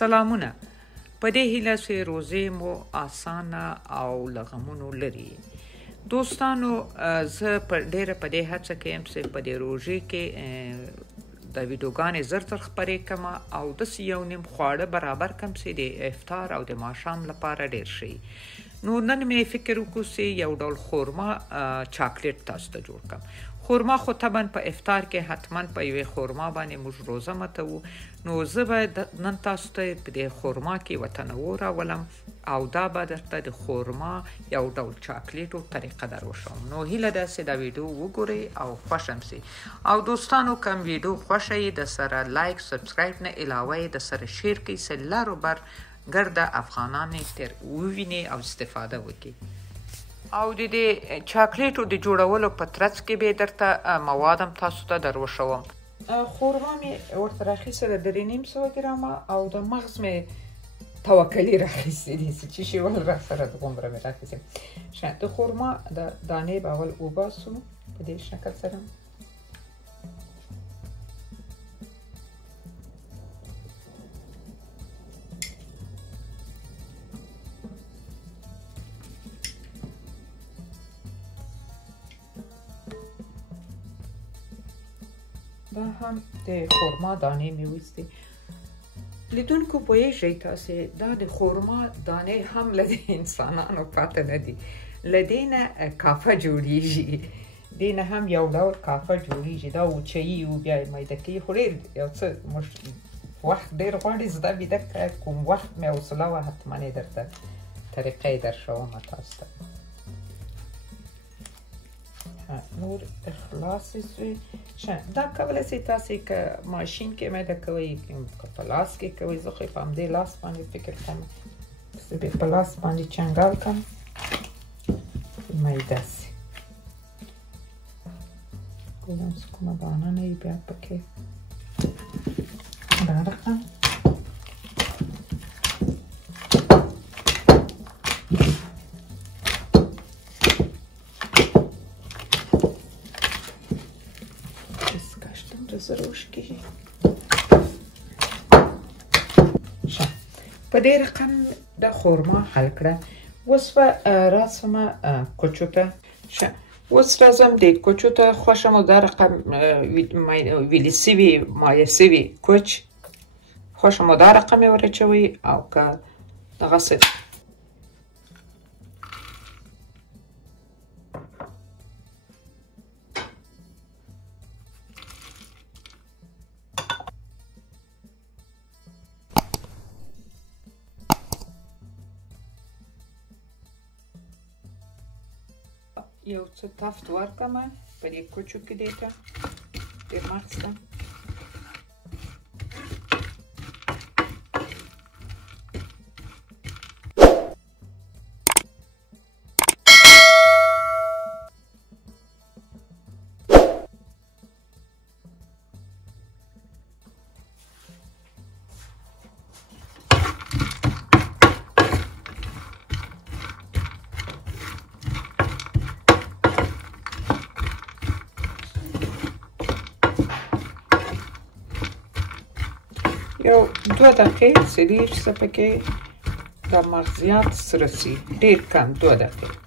سلامونه. په دې هیله چې روزې مو اسانه او له غمونو لرې. دوستانو، زه ډېره په دې هڅه کې یم چې په دې روژې کې د ویډیوګانې زر خپرې کړم او داسې یو نیم خواړه برابر کړم چې د افطار او د ماښام لپاره ډېر شي. نو نن مې فکر وکړو چې یو ډول خورما چاکلیټ تاسو ته جوړ کړم. خورما خو طبعا په افطار کې حتما په یوې خورما باندې موږ روزه ماتوو. نو زه به نن تاسو ته په دې خورما کې یوه تنوع راولم او دا به درته د خورما یو ډول چاکلیټو طریقه در وښیم. نو هیله ده چې دا ویډیو وګورئ او خوښ هم سي. او دوستانو، کوم ویډیو خوښه یې د سره لایک سبسکرایب نه علاوه یې د سره شیر کړئ چې لر و بر ګرده افغانان تر وویني او استفاده وکړي. او د دې چاکلیټو د جوړولو په ترڅ کې به درته مواد هم تاسو ته در وښوم. خورما مې ورته راخیستې ده 3.5 ګرامه او د مغز مې توکلي راخیستې دي چې شي ول را سره دومره مې راخیستې. د خورما د دانې به اول وباسو په دې شکل سره. دا هم د خورما دانې مې ویستې. لیدونکو پوهیږئ تاسې دا د خورما دانې هم له انسانانو پاته نه دي. له دې نه کافه جوړیږي. دې نه هم یو ډول کافه جوړیږي. دا وچوي او بیا یې میده کوي. خو ډېر یو څه وخت ډېر غواړي. زه دا ویده کوم وخت مې حوصله وه حتما یې درته طریقه یې درښومه تاسو ته. نور خلاصې سوې. دا کولی شئ تاسې که ماشین کې میده کوئ که په لاس کې کوئ. زه خو په همدې لاس باندې فکر کوم چې به په لاس باندې چنګال کړم میده سي. ګورم چې کومه دانه نه وي بیا پکې راړقم. زروشکی په دې رقم د خورما حل کړه. اوس به راسم کوچو ته. اوس راځم د کوچو ته. خوښه مو دا رقم ویلې سوي مایع سوي کوچ خوښه مو دا رقم یې ور اچوئ او که دغسې یو څه تفت ورکړم په دې کوچو کې دې ته د مغز ته. یو 2 دقیقې سریج څه پکې د مغزیات سره سي. ډېر کم 2 دقیقې.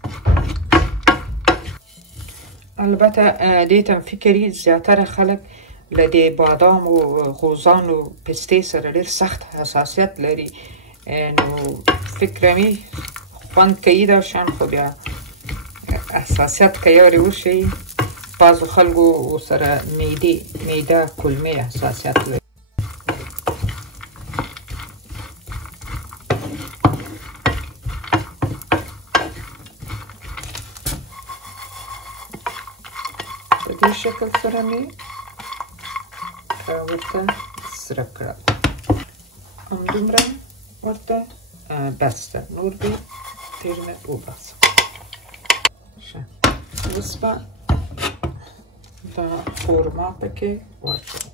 البته دې ته فکر یې زیاتره خلک له دې بادامو غوزانو پستې سره ډېر سخت حساسیت لري. نو فکر مې خوند کوي دا شیان. خو بیا حساسیت که یارې وشي بعضو خلکو ورسره معده کولمې حساسیت لري. په دې شکل سره مې ورته سره کړه. همدومره ورته بس ده. نور به تېر نه وباسم. اوس به دا خورما پکې واچوم.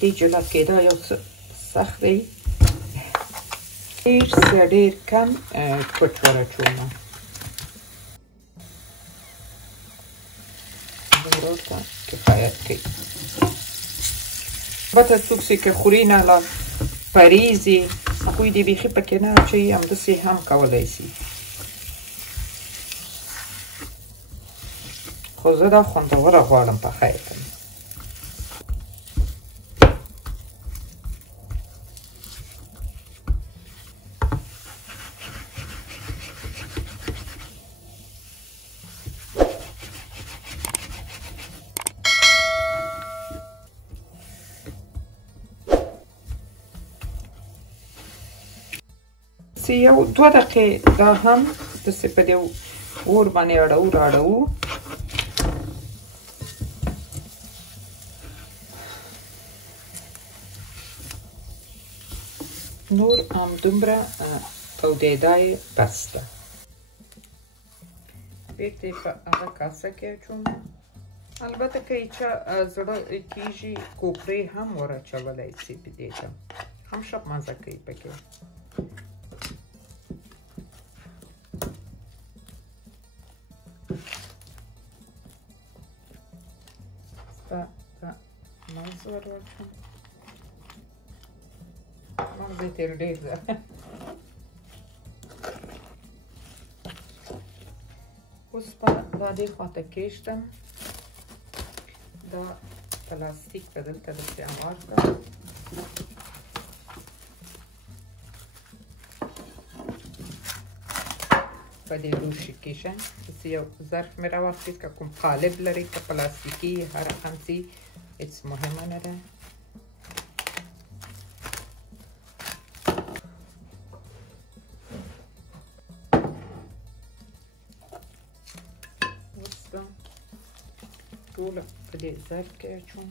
دې جلا کېدا یو څه سخت دی ډېر کم پټ ورچومه دومره ورته کفایت کوي البته څوک چې که خوري نه لا پریزي هغوی دې بیخي پکې نه اچوي همداسې هم کولی شي خو زه دا خوندوره غواړم پخه یې کړم یو 2 دقیقې دا هم داسې په دې اور باندې اړوو نور همدومره تودېدا یې بس ده بیرته یې په هغه کاسه کې اچوم البته که یې چا زړه کېږي کوپرې هم ور اچولی شي په دې ته هم ښه مزه کوي پکې مغز ور واچوم مغز یې تېر ډېر ده اوس به دا دې خواته کېږدم دا پلاستیک به دلته داسې هوار کړم په دې لوښي کې شه داسې یو ظرف مې راواخیست که کوم قالب لري که پلاستیکي هر رقم څه هېڅ مهمه نه ده اوس به ټوله په دې ظرف کې اچوم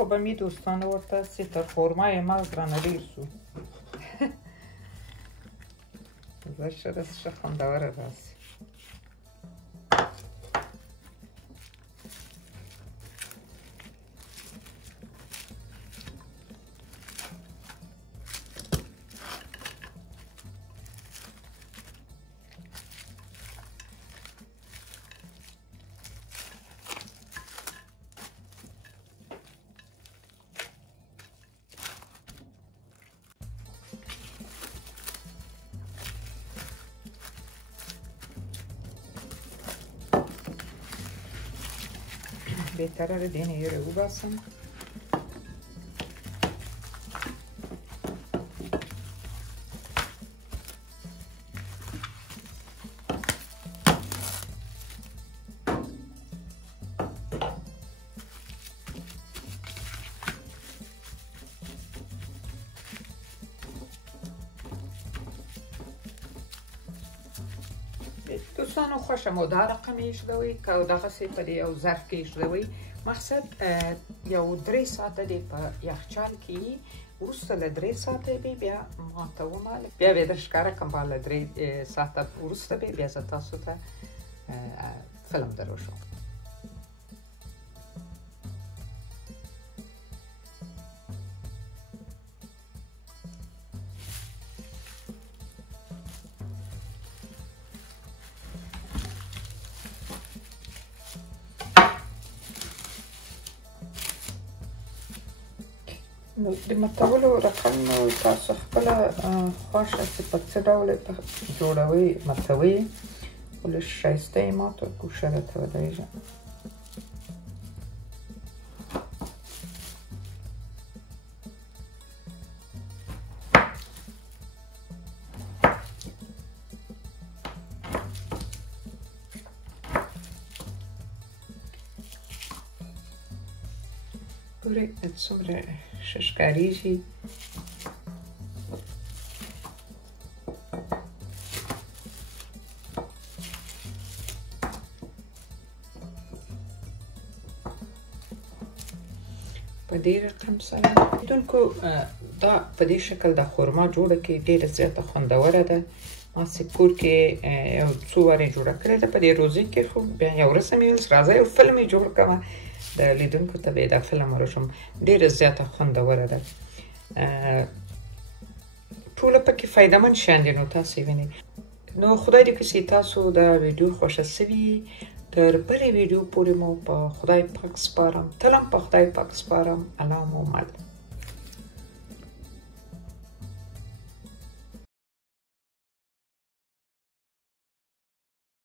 خو به می دوستانو ورته چې تر خرمای مغز رانه ډېر سو زه ښه خوندوره راسي بهتره رو دینه یه رو باسم دوستانو خوښه مو دا رقم ایښودوئ که دغسې په دې یو ظرف کې ایښودوئ مقصد یو 3 ساعته دې په یخچال کې وي وروسته له 3 ساعته به بیا ماتومه بیا به در ښکاره کړم له 3 ساعته وروسته به بیا زه تاسو ته فلم دروښیم نو د ماتولو رقم تاسو خپله خوښه چې په څه ډول جوړوئ ماتوئ خو لږ ښایسته یې ماتو ګوشه راته ودرېږه ګورئ څومره ښه ښکارېږي په دې رقم سره لیدونکو دا په دې شکل د خورما جوړه کې ډیره زیاته خوندوره ده. ما سکور کې یو څو واره جوړه کړې ده په دې روزي کې. خو بیا یو ورځ مې ویل راځه یو فلم یې جوړ کړم، د لیدونکو ته به دا فلم ورشم. ډیره زیاته خوندوره ده، ټول پکې فایدمن شیان دي. نو تاسو وینئ. نو خدای دې کسي تاسو دا ویډیو خوښه سوي. تر بلې ویډیو پورې مو په خدای پاک سپارم. تلم په خدای پاک سپارم. الله مو مل.